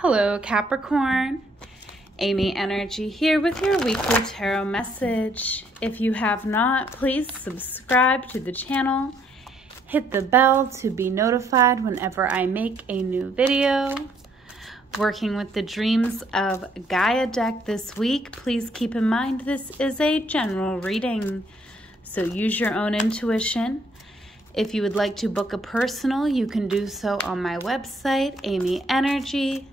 Hello Capricorn, amyenergy here with your weekly tarot message. If you have not, please subscribe to the channel, hit the bell to be notified whenever I make a new video. Working with the Dreams of Gaia deck this week, please keep in mind this is a general reading, so use your own intuition. If you would like to book a personal, you can do so on my website, amyenergy.online.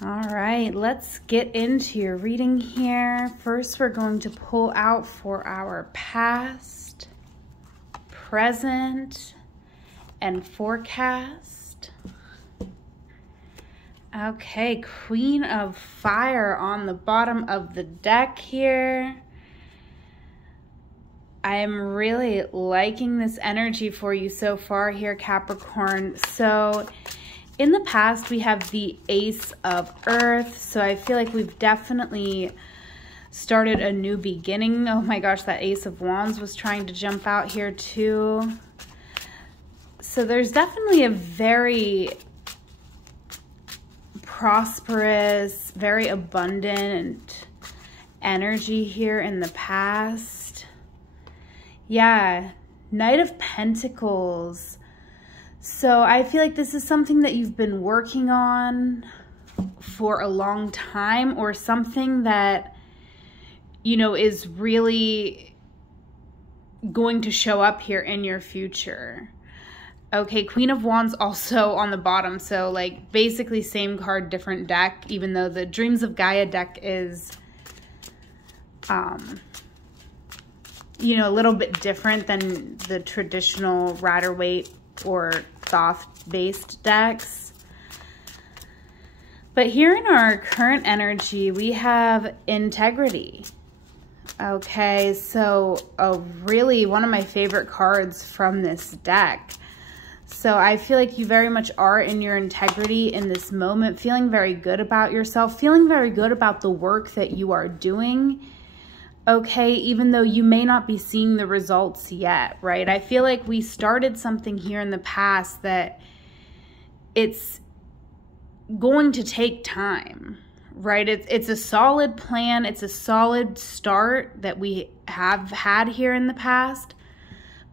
All right, let's get into your reading here. First, we're going to pull out for our past, present, and forecast. Okay, Queen of Fire on the bottom of the deck here. I am really liking this energy for you so far here, Capricorn. So in the past, we have the Ace of Earth. So I feel like we've definitely started a new beginning. Oh my gosh, that Ace of Wands was trying to jump out here too. So there's definitely a very prosperous, very abundant energy here in the past. Yeah, Knight of Pentacles. So I feel like this is something that you've been working on for a long time, or something that, you know, is really going to show up here in your future. Okay, Queen of Wands also on the bottom. So like basically same card, different deck, even though the Dreams of Gaia deck is, you know, a little bit different than the traditional Rider-Waite or Thoth-based decks. But here in our current energy, we have integrity. Okay, so really one of my favorite cards from this deck. So I feel like you very much are in your integrity in this moment, feeling very good about yourself, feeling very good about the work that you are doing. Okay, even though you may not be seeing the results yet, right? I feel like we started something here in the past that it's going to take time, right? It's a solid plan. It's a solid start that we have had here in the past,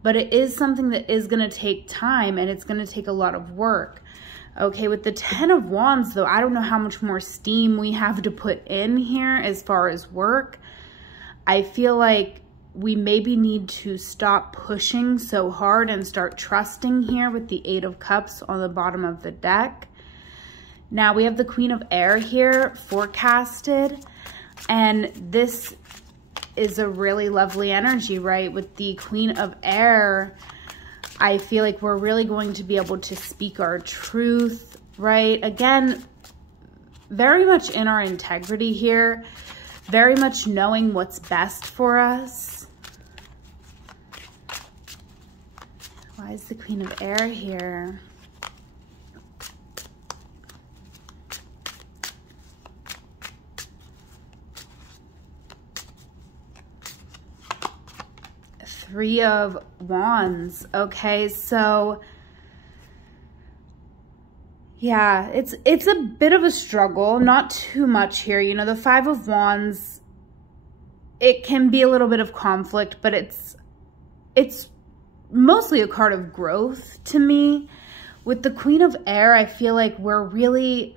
but it is something that is going to take time, and it's going to take a lot of work. Okay, with the Ten of Wands, though, I don't know how much more steam we have to put in here as far as work. I feel like we maybe need to stop pushing so hard and start trusting here with the Eight of Cups on the bottom of the deck. Now we have the Queen of Air here forecasted, and this is a really lovely energy, right? With the Queen of Air, I feel like we're really going to be able to speak our truth, right? Again, very much in our integrity here. Very much knowing what's best for us. Why is the Queen of Air here? Three of Wands. Okay, so yeah, it's a bit of a struggle, not too much here. You know, the Five of Wands, it can be a little bit of conflict, but it's mostly a card of growth to me. With the Queen of Air, I feel like we're really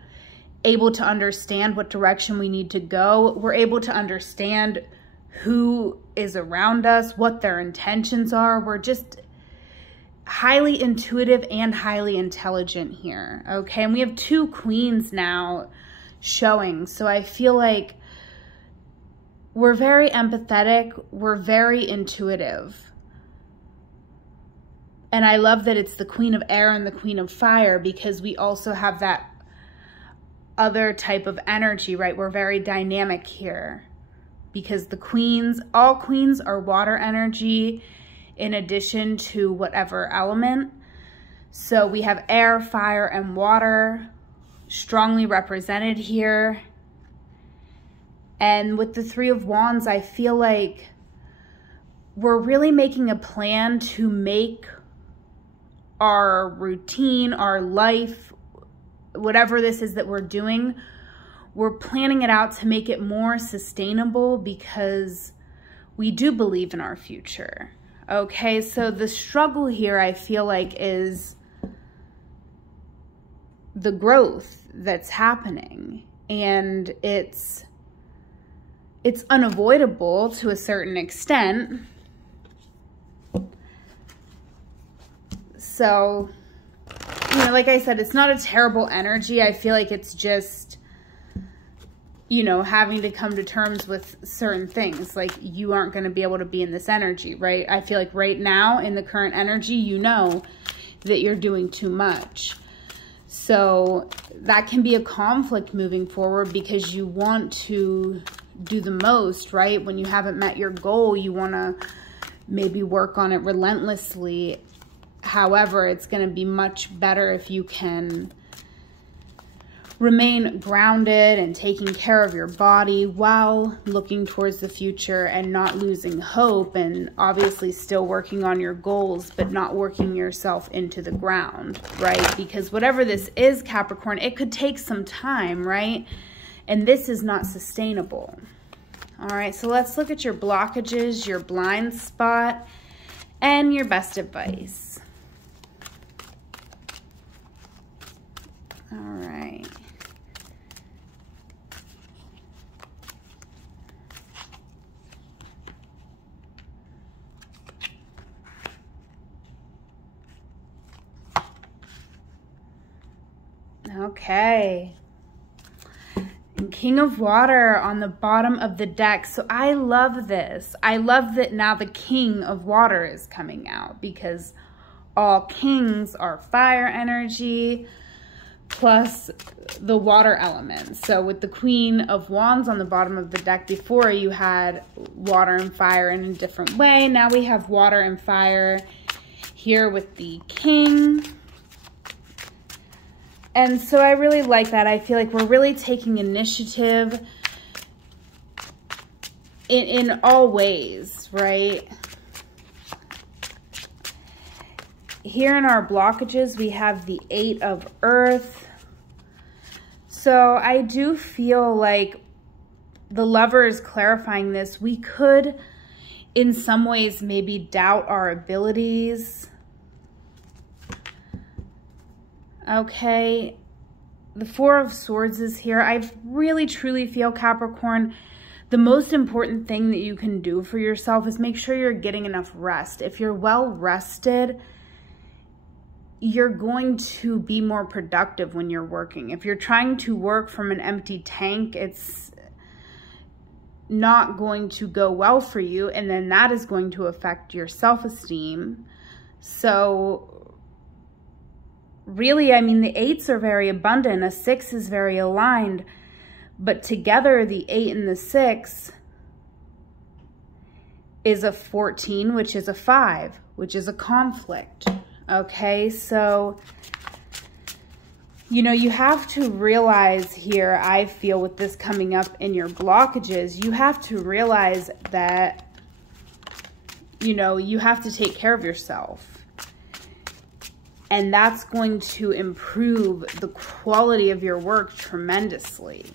able to understand what direction we need to go. We're able to understand who is around us, what their intentions are. We're just highly intuitive and highly intelligent here. Okay, and we have two queens now showing, so I feel like we're very empathetic, we're very intuitive, and I love that it's the Queen of Air and the Queen of Fire, because we also have that other type of energy, right? We're very dynamic here, because the queens, all queens are water energy in addition to whatever element. So we have air, fire, and water strongly represented here. And with the Three of Wands, I feel like we're really making a plan to make our routine, our life whatever this is that we're doing, we're planning it out to make it more sustainable because we do believe in our future. Okay, so the struggle here, I feel like, is the growth that's happening, and it's unavoidable to a certain extent. So, you know, like I said, it's not a terrible energy. I feel like it's just, you know, having to come to terms with certain things. Like, you aren't going to be able to be in this energy, right? I feel like right now in the current energy, you know that you're doing too much. So that can be a conflict moving forward because you want to do the most, right? When you haven't met your goal, you want to maybe work on it relentlessly. However, it's going to be much better if you can remain grounded and taking care of your body while looking towards the future and not losing hope, and obviously still working on your goals, but not working yourself into the ground, right? Because whatever this is, Capricorn, it could take some time, right? And this is not sustainable. All right, so let's look at your blockages, your blind spot, and your best advice. All right. Okay. And King of Water on the bottom of the deck. So I love this. I love that now the King of Water is coming out, because all kings are fire energy plus the water element. So with the Queen of Wands on the bottom of the deck, before you had water and fire in a different way. Now we have water and fire here with the King. And so I really like that. I feel like we're really taking initiative in all ways, right? Here in our blockages, we have the 8 of Earth. So I do feel like the Lover is clarifying this. We could, in some ways, maybe doubt our abilities. Okay, the 4 of Swords is here. I really, truly feel, Capricorn, the most important thing that you can do for yourself is make sure you're getting enough rest. If you're well rested, you're going to be more productive when you're working. If you're trying to work from an empty tank, it's not going to go well for you, and then that is going to affect your self-esteem. So really, I mean, the 8s are very abundant. A 6 is very aligned. But together, the 8 and the 6 is a 14, which is a 5, which is a conflict. Okay, so, you know, you have to realize here, I feel with this coming up in your blockages, you have to realize that, you know, you have to take care of yourself. And that's going to improve the quality of your work tremendously.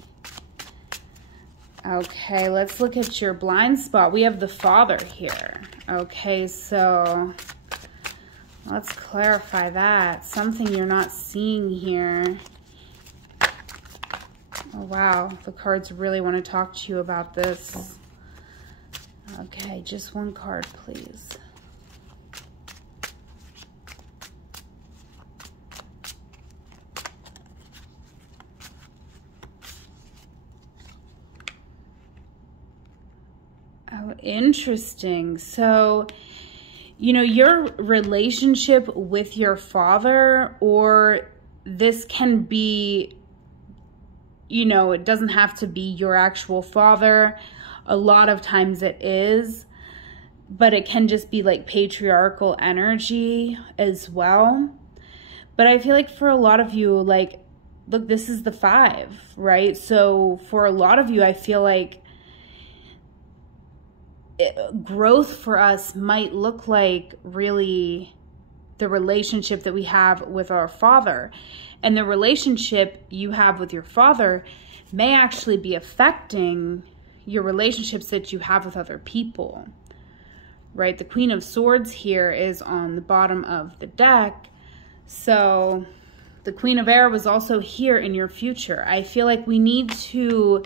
Okay, let's look at your blind spot. We have the Father here. Okay, so let's clarify that. Something you're not seeing here. Oh, wow. The cards really want to talk to you about this. Okay, just one card, please. Oh, interesting. So, you know, your relationship with your father, or this can be, you know, it doesn't have to be your actual father. A lot of times it is, but it can just be like patriarchal energy as well. But I feel like for a lot of you, like, look, this is the 5, right? So for a lot of you, I feel like growth for us might look like really the relationship that we have with our father. And the relationship you have with your father may actually be affecting your relationships that you have with other people, right? The Queen of Swords here is on the bottom of the deck. So the Queen of Air was also here in your future. I feel like we need to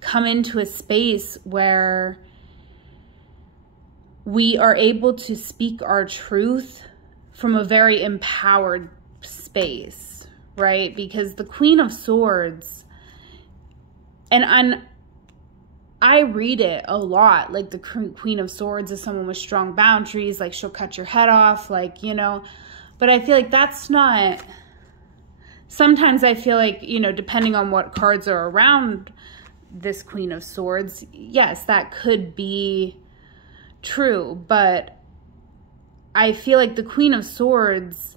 come into a space where we are able to speak our truth from a very empowered space, right? Because the Queen of Swords, and I read it a lot, like the Queen of Swords is someone with strong boundaries, like she'll cut your head off, like, you know, but I feel like that's not, sometimes I feel like, you know, depending on what cards are around this Queen of Swords, yes, that could be true, but I feel like the Queen of Swords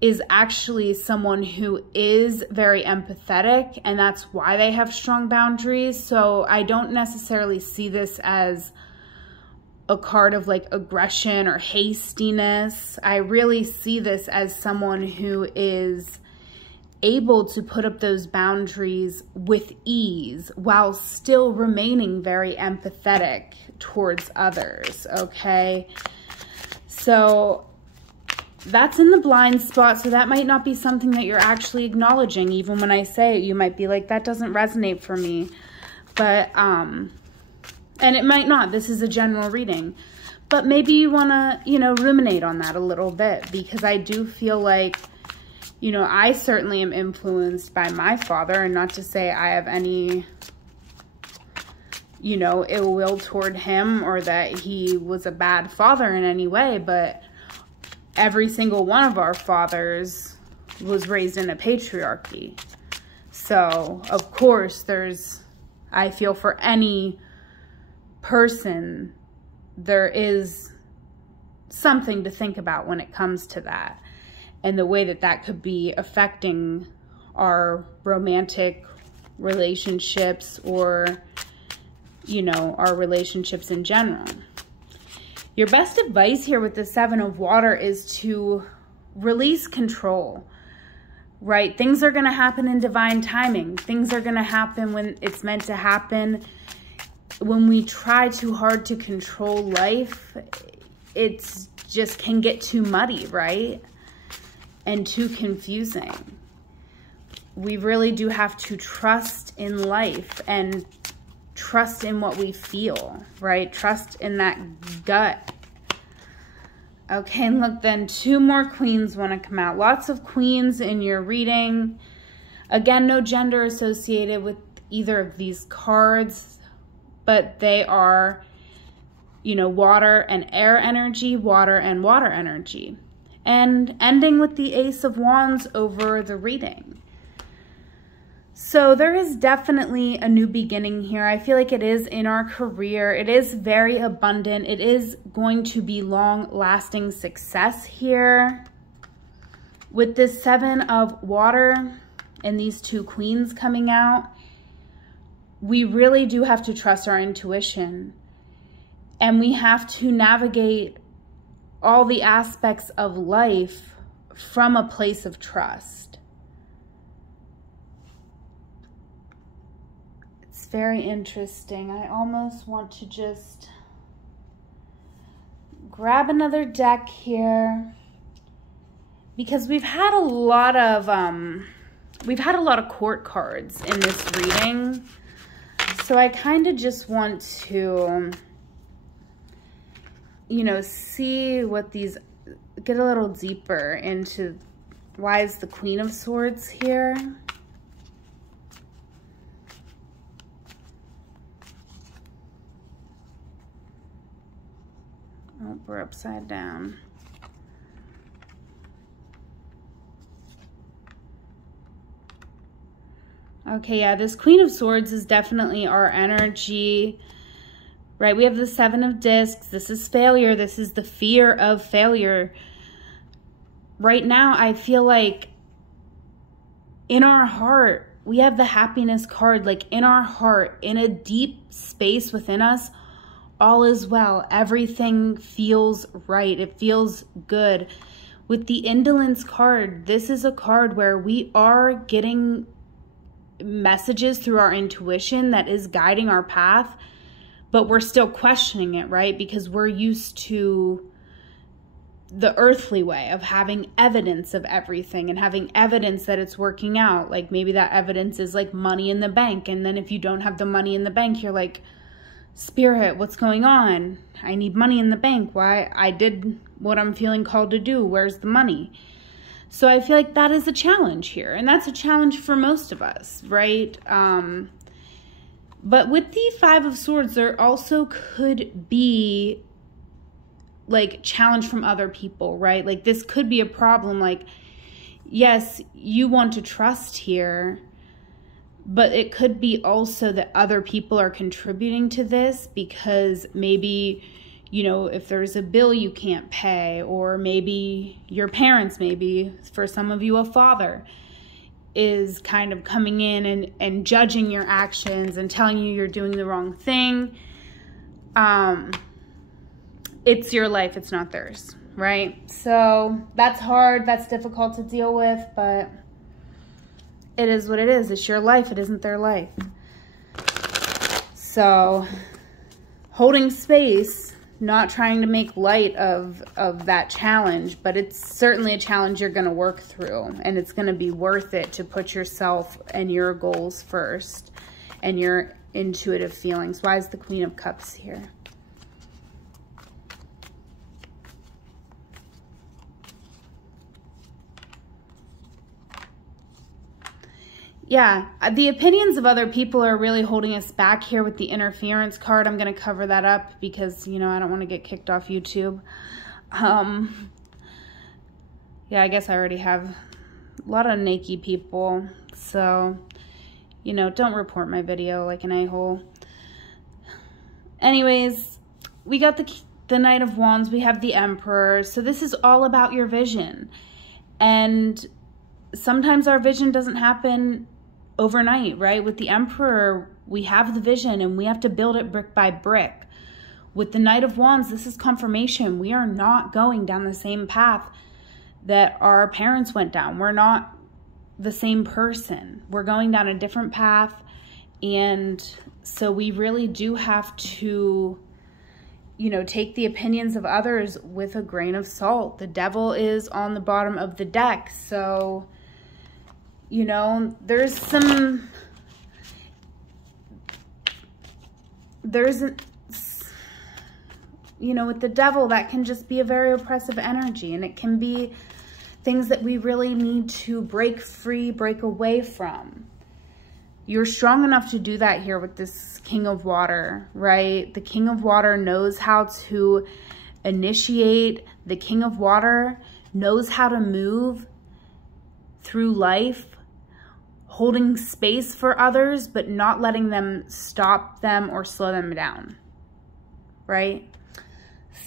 is actually someone who is very empathetic, and that's why they have strong boundaries. So I don't necessarily see this as a card of like aggression or hastiness. I really see this as someone who is able to put up those boundaries with ease while still remaining very empathetic towards others, okay? So that's in the blind spot, so that might not be something that you're actually acknowledging. Even when I say it, you might be like, that doesn't resonate for me. But, and it might not. This is a general reading. But maybe you want to, you know, ruminate on that a little bit, because I do feel like, you know, I certainly am influenced by my father, and not to say I have any, you know, ill will toward him or that he was a bad father in any way, but every single one of our fathers was raised in a patriarchy. So, of course, I feel for any person, there is something to think about when it comes to that, and the way that that could be affecting our romantic relationships or, you know, our relationships in general. Your best advice here with the Seven of Water is to release control, right? Things are going to happen in divine timing. Things are going to happen when it's meant to happen. When we try too hard to control life, it's just can get too muddy, right? And too confusing. We really do have to trust in life and trust in what we feel, right? Trust in that gut. Okay, and look, then 2 more queens want to come out. Lots of queens in your reading. Again, no gender associated with either of these cards, but they are, you know, water and air energy, water and water energy. And ending with the Ace of Wands over the reading. So there is definitely a new beginning here. I feel like it is in our career. It is very abundant. It is going to be long-lasting success here. With this 7 of Water and these 2 queens coming out, we really do have to trust our intuition. And we have to navigate all the aspects of life from a place of trust. It's very interesting. I almost want to just grab another deck here, because we've had a lot of court cards in this reading. So I kind of just want to, you know, see what these, get a little deeper into why is the Queen of Swords here. Oh, we're upside down. Okay, yeah, this Queen of Swords is definitely our energy, right? We have the 7 of Discs. This is failure. This is the fear of failure. Right now, I feel like in our heart, we have the Happiness card. Like in our heart, in a deep space within us, all is well. Everything feels right. It feels good. With the Indolence card, this is a card where we are getting messages through our intuition that is guiding our path, but we're still questioning it, right? Because we're used to the earthly way of having evidence of everything and having evidence that it's working out. Like maybe that evidence is like money in the bank. And then if you don't have the money in the bank, you're like, Spirit, what's going on? I need money in the bank. Why? I did what I'm feeling called to do. Where's the money? So I feel like that is a challenge here. And that's a challenge for most of us, right? But with the Five of Swords, there also could be like challenge from other people, right? Like this could be a problem. Like, yes, you want to trust here, but it could be also that other people are contributing to this because maybe, you know, if there's a bill you can't pay, or maybe your parents, maybe for some of you, a father is kind of coming in and judging your actions and telling you you're doing the wrong thing. It's your life, it's not theirs, right? So that's hard, that's difficult to deal with, but it is what it is. It's your life, it isn't their life. So holding space, not trying to make light of that challenge, but it's certainly a challenge you're going to work through, and it's going to be worth it to put yourself and your goals first and your intuitive feelings. Why is the Queen of Cups here? Yeah, the opinions of other people are really holding us back here with the Interference card. I'm going to cover that up because, you know, I don't want to get kicked off YouTube. Yeah, I guess I already have a lot of naked people. So, you know, don't report my video like an a-hole. Anyways, we got the Knight of Wands. We have the Emperor. So this is all about your vision. And sometimes our vision doesn't happen overnight, right? With the Emperor, we have the vision and we have to build it brick by brick. With the Knight of Wands, this is confirmation. We are not going down the same path that our parents went down. We're not the same person. We're going down a different path. And so we really do have to, you know, take the opinions of others with a grain of salt. The Devil is on the bottom of the deck. So, you know, there's you know, with the Devil, that can just be a very oppressive energy, and it can be things that we really need to break free, break away from. You're strong enough to do that here with this King of Water, right? The King of Water knows how to initiate. The King of Water knows how to move through life, holding space for others, but not letting them stop them or slow them down, right?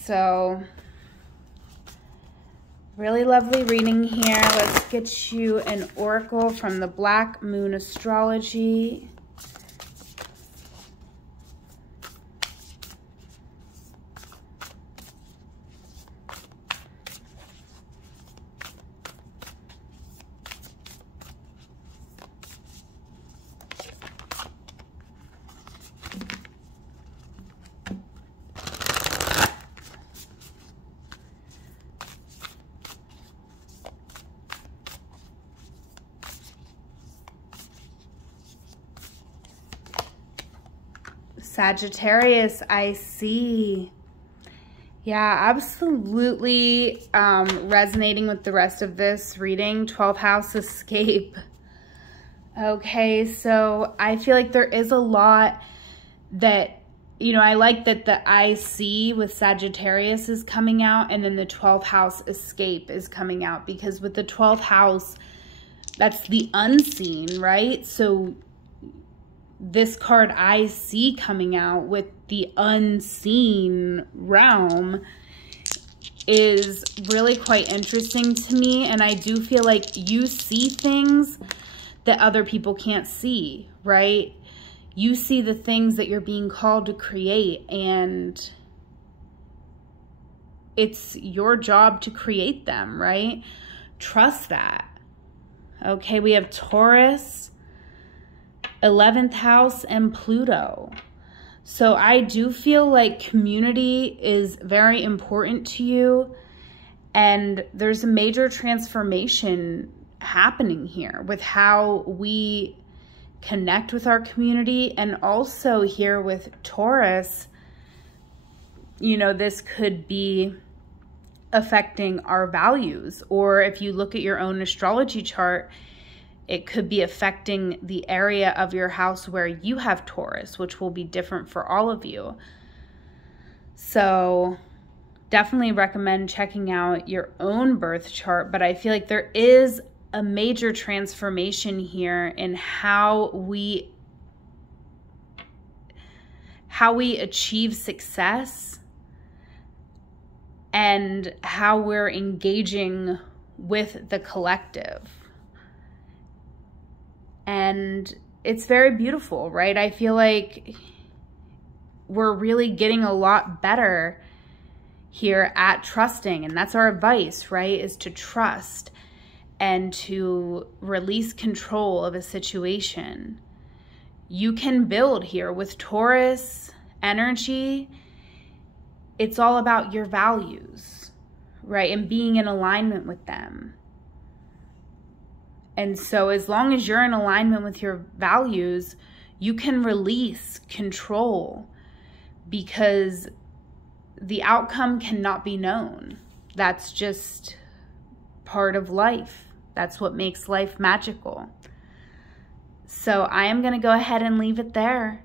So, really lovely reading here. Let's get you an oracle from the Black Moon Astrology. Sagittarius, I see. Yeah, absolutely resonating with the rest of this reading. 12th house escape. Okay, so I feel like there is a lot that, you know, I like that the I see with Sagittarius is coming out, and then the 12th house escape is coming out, because with the 12th house, that's the unseen, right? So this card I see coming out with the unseen realm is really quite interesting to me. And I do feel like you see things that other people can't see, right? You see the things that you're being called to create, and it's your job to create them, right? Trust that. Okay, we have Taurus, 11th house, and Pluto. So I do feel like community is very important to you, and there's a major transformation happening here with how we connect with our community. And also here with Taurus, you know, this could be affecting our values, or if you look at your own astrology chart, it could be affecting the area of your house where you have Taurus, which will be different for all of you. So definitely recommend checking out your own birth chart, but I feel like there is a major transformation here in how we achieve success and how we're engaging with the collective. And it's very beautiful, right? I feel like we're really getting a lot better here at trusting. And that's our advice, right? Is to trust and to release control of a situation. You can build here with Taurus energy. It's all about your values, right? And being in alignment with them. And so as long as you're in alignment with your values, you can release control, because the outcome cannot be known. That's just part of life. That's what makes life magical. So I am going to go ahead and leave it there.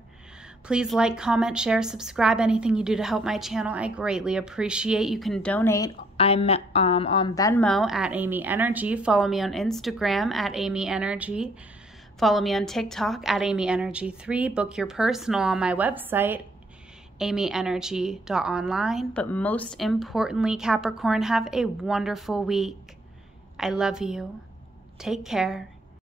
Please like, comment, share, subscribe. Anything you do to help my channel, I greatly appreciate. You can donate. I'm on Venmo at amyenergy. Follow me on Instagram at amyenergy. Follow me on TikTok at amyenergy3. Book your personal on my website, amyenergy.online. But most importantly, Capricorn, have a wonderful week. I love you. Take care.